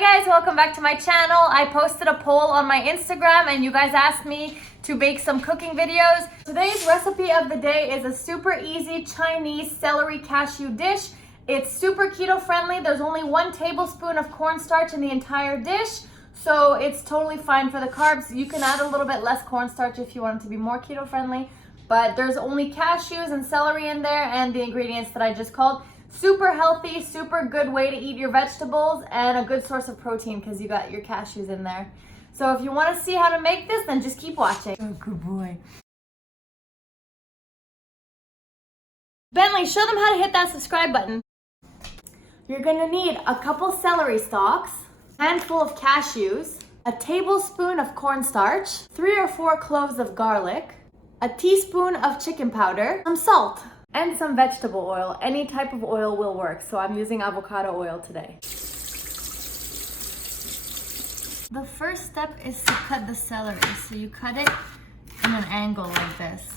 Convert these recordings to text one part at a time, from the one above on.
Hi guys, welcome back to my channel. I posted a poll on my Instagram and you guys asked me to bake some cooking videos. Today's recipe of the day is a super easy Chinese celery cashew dish. It's super keto friendly. There's only 1 tablespoon of cornstarch in the entire dish, so it's totally fine for the carbs. You can add a little bit less cornstarch if you want it to be more keto friendly, but there's only cashews and celery in there and the ingredients that I just called. Super healthy, super good way to eat your vegetables and a good source of protein because you got your cashews in there. So if you want to see how to make this, then just keep watching. Oh, good boy. Bentley, show them how to hit that subscribe button. You're going to need a couple celery stalks, a handful of cashews, a tablespoon of cornstarch, 3 or 4 cloves of garlic, a teaspoon of chicken powder, some salt, and some vegetable oil. Any type of oil will work, so I'm using avocado oil today. The first step is to cut the celery. So you cut it in an angle like this.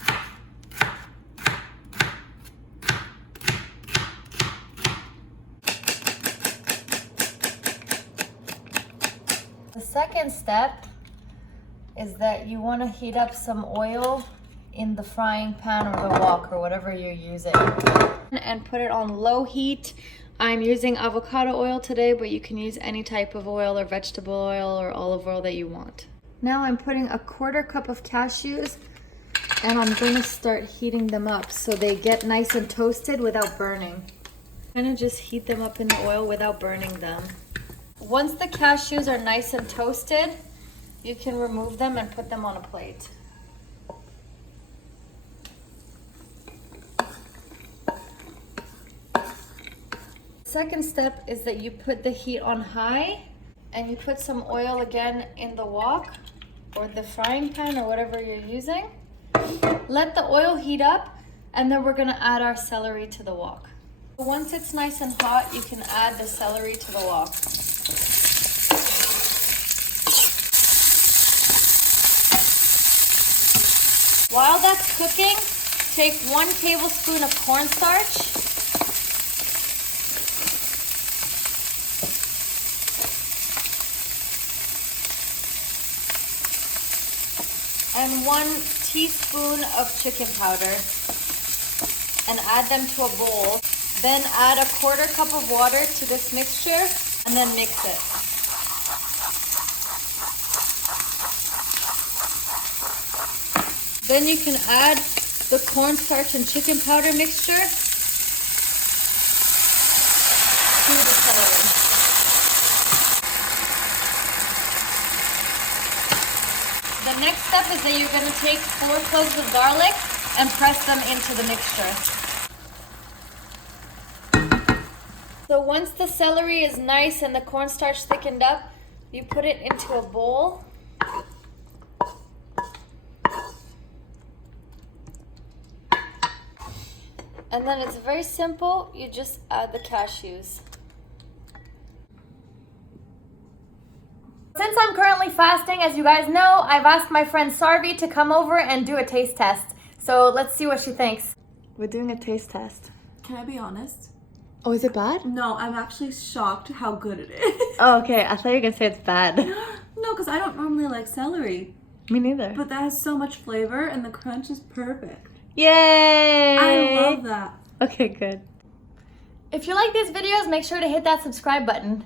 The second step is that you want to heat up some oil in the frying pan or the wok or whatever you're using, and put it on low heat. I'm using avocado oil today, but you can use any type of oil or vegetable oil or olive oil that you want. Now I'm putting a 1/4 cup of cashews and I'm going to start heating them up so they get nice and toasted without burning. Kind of just heat them up in the oil without burning them. Once the cashews are nice and toasted, you can remove them and put them on a plate. Second step is that you put the heat on high and you put some oil again in the wok or the frying pan or whatever you're using. Let the oil heat up and then we're going to add our celery to the wok. Once it's nice and hot, you can add the celery to the wok. While that's cooking, take 1 tablespoon of cornstarch and 1 teaspoon of chicken powder and add them to a bowl. Then add a 1/4 cup of water to this mixture and then mix it. Then you can add the cornstarch and chicken powder mixture to the celery. The next step is that you're going to take 4 cloves of garlic and press them into the mixture. So once the celery is nice and the cornstarch thickened up, you put it into a bowl. And then it's very simple, you just add the cashews. Since I'm currently fasting, as you guys know, I've asked my friend Sarvi to come over and do a taste test. So let's see what she thinks. We're doing a taste test. Can I be honest? Oh, is it bad? No, I'm actually shocked how good it is. Oh, okay. I thought you were going to say it's bad. No, because I don't normally like celery. Me neither. But that has so much flavor and the crunch is perfect. Yay! I love that. Okay, good. If you like these videos, make sure to hit that subscribe button.